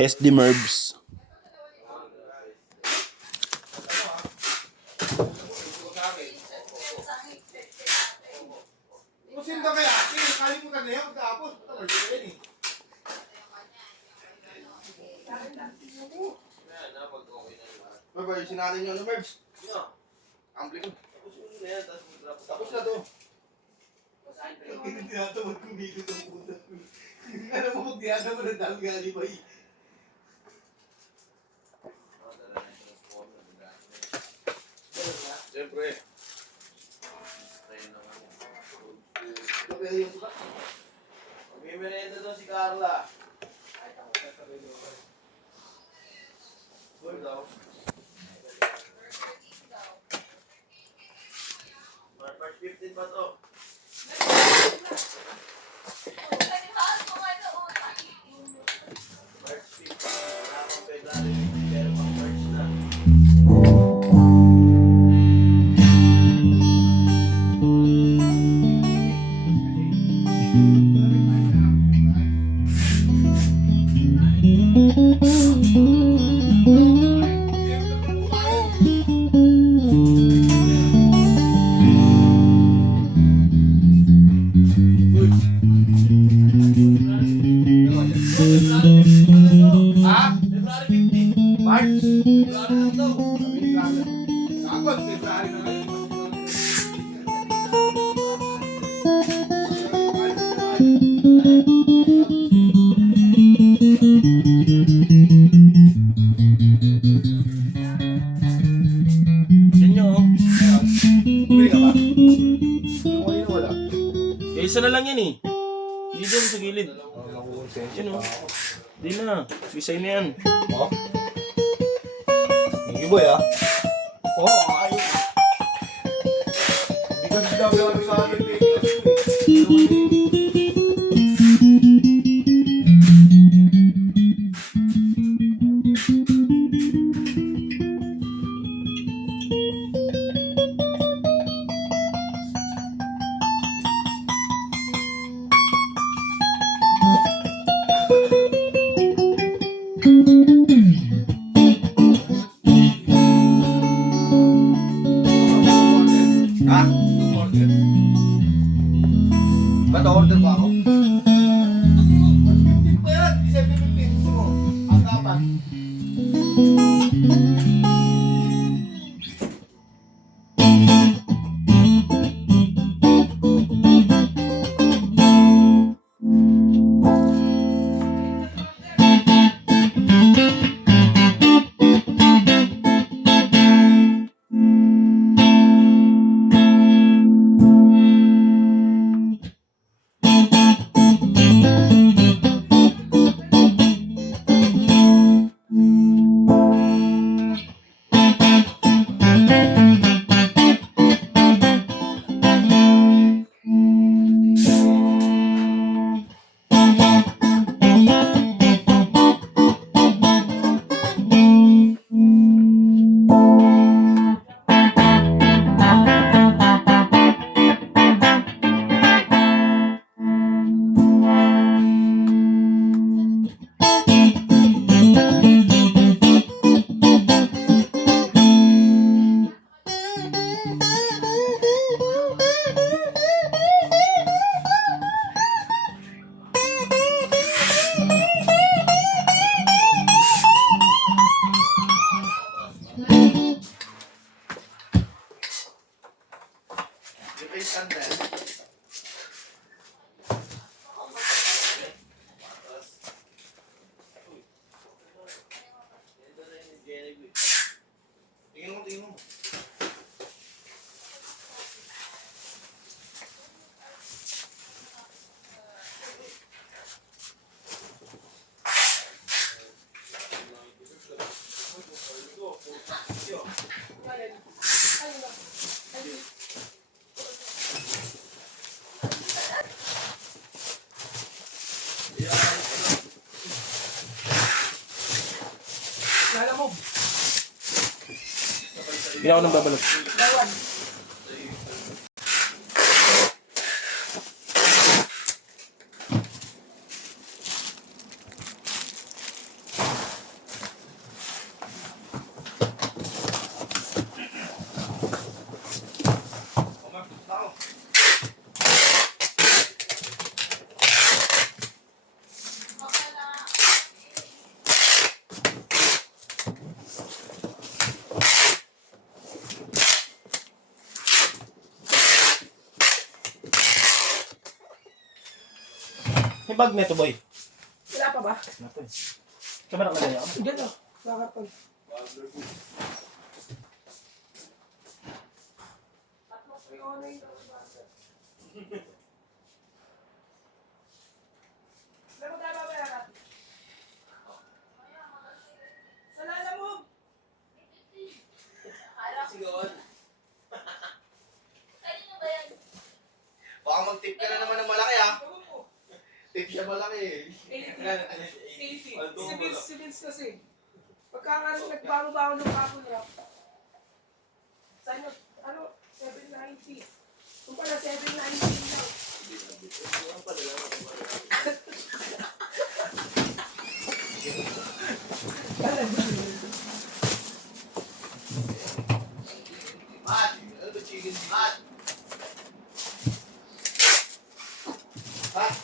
SD Mervs. Musin ka kaya? Kalimutan na yan. Tapos, Bye-bye, sinatin nyo na, Mervs. Ampli ko. Tapos na to. Hindi tinatamad kong dito sa puta. Ano mo pag tinatamad ng dalgali ba eh? Siyempre. May merenda doon si Carla. March 15 pa to. March 15. Wala akong February 15 pero pang March na. Ha? February 15. March? February lang daw. Kakot, February na ngayon. Yan nyo, oh. Bumili ka ba? Okay na wala. Eh, isa na lang yan eh. Hindi dyan sa gilid. Yan oh. Hindi na. Bisay na yan. Oh? Hindi boy ah. Oo, ayun. Hindi ka sinabi sa akin. Ha? Order. Ba't order pa ako? 15 pa yan. December 15 gusto mo. Ang dapat. Tingin mo. Hindi ako nang babalot. May bag neto, boy. Wala pa ba? Nato eh. Kamera ka na niya. Diyan o. Kakarton. Sigawan. Baka mag-tip ka na naman ng malaki ha. Tip siya malaki eh. 80. Civils kasi. Pagka nga nagbago-bago ng kapon rap. Saan yun? Ano? 790. Kung pala 790 lang. Mat! Ano ba chicken? Mat! Mat!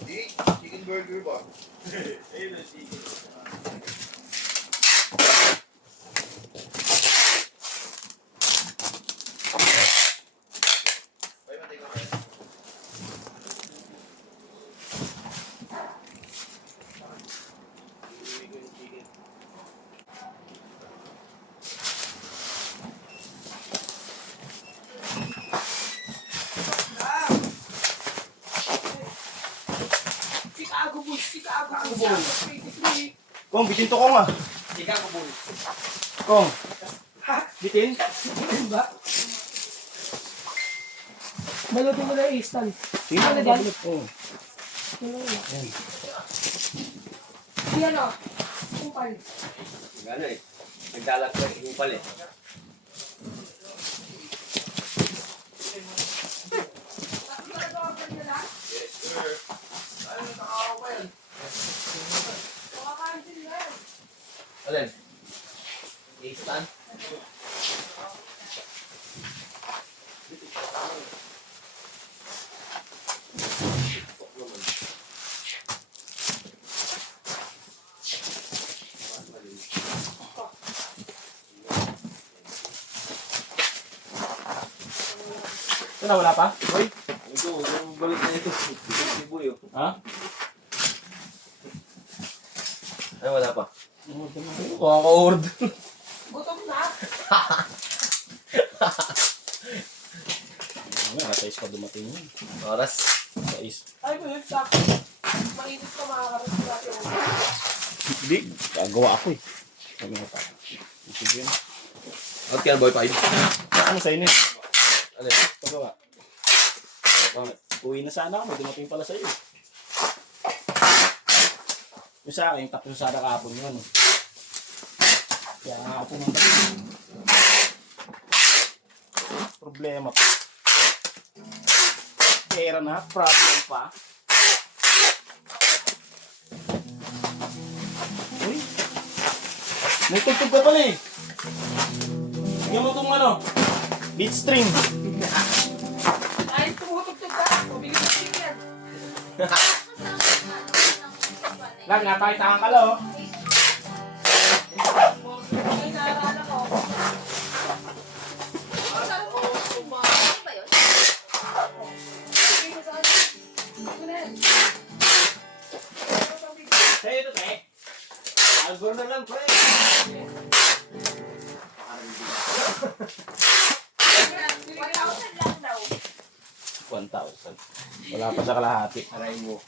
Hindi, chicken burger ba? Ayun ang chicken. Ay, matay ko kayo. Iuwi ko yung chicken. Chicago Bulls. Chicago Bulls. 23. Kong, bitin to kong ah. Chicago Bulls. Kong, Ha? bitin? Ano ba? Balutin mo na yung instant. Tingnan Ano mo dyan? ulit. Oh. Yan o. Kupal. Gano'n eh. Nagdalat ko yung upal eh. Yes, sir. Ano, nakakaw pa yan? Alin? Instant? Ito na, wala pa? Boy? Ito, yung balik na ito. Si Buyo. Ha? Ay, wala pa. Kaka-order. Gutom na. Ano, 6 pa dumating yun. Oras. 6. Ay, mo yun, sakto. Mainit ka makakaroon sa atin. Hindi, gagawa ako eh. Ano nga pa? Sige yun. Out ka na, boy, 5. Ano sa inyo? Alin? Pagawa. Bakit? Uwi na sana ako, may dumating pala sa'yo. Yung sa akin, tapos sana kahapon yun. Kaya nga ako pumunta. Problema pa. Pera na, problem pa. Uy! May tugtog ka pala eh. Tingnan mo itong ano, beat string. Ay, tumutugtog ka. Pumili ka chicken. Lang, napakita kang kalo. Ay, naarala ko. Sige, saan? Ito na yan. Sa'yo ito, te. Albor na lang, pre. 1,000. Wala pa sa kalahati. Aray mo.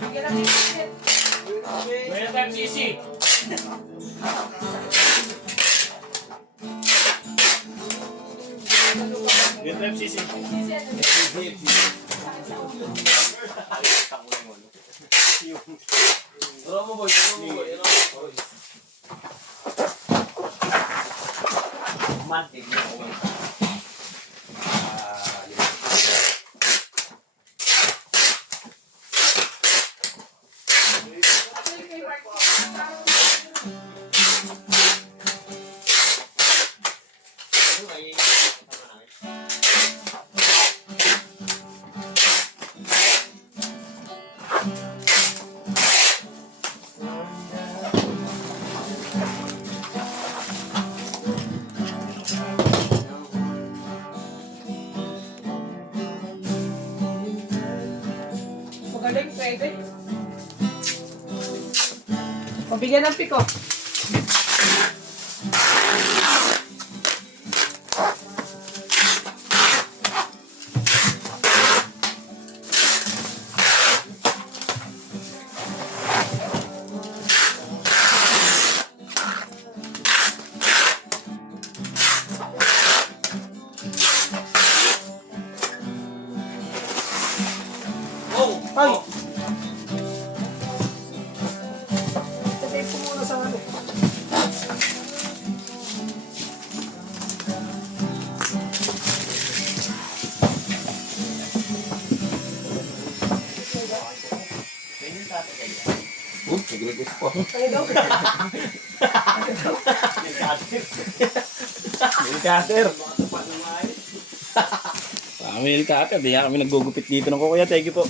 Bigyan ng chicken. May na time, Sisi. Good time, Sisi. Turo mo, boy. Turo mo, boy. Ano? Boy. Man, tignan ko. Mabigyan ng piko. Oh! Ay! Tagay po muna sa ano. Nag-request po. Ano daw? Milk cutter. Milk cutter. Di kami naggugupit dito ng kukuya. Thank you po.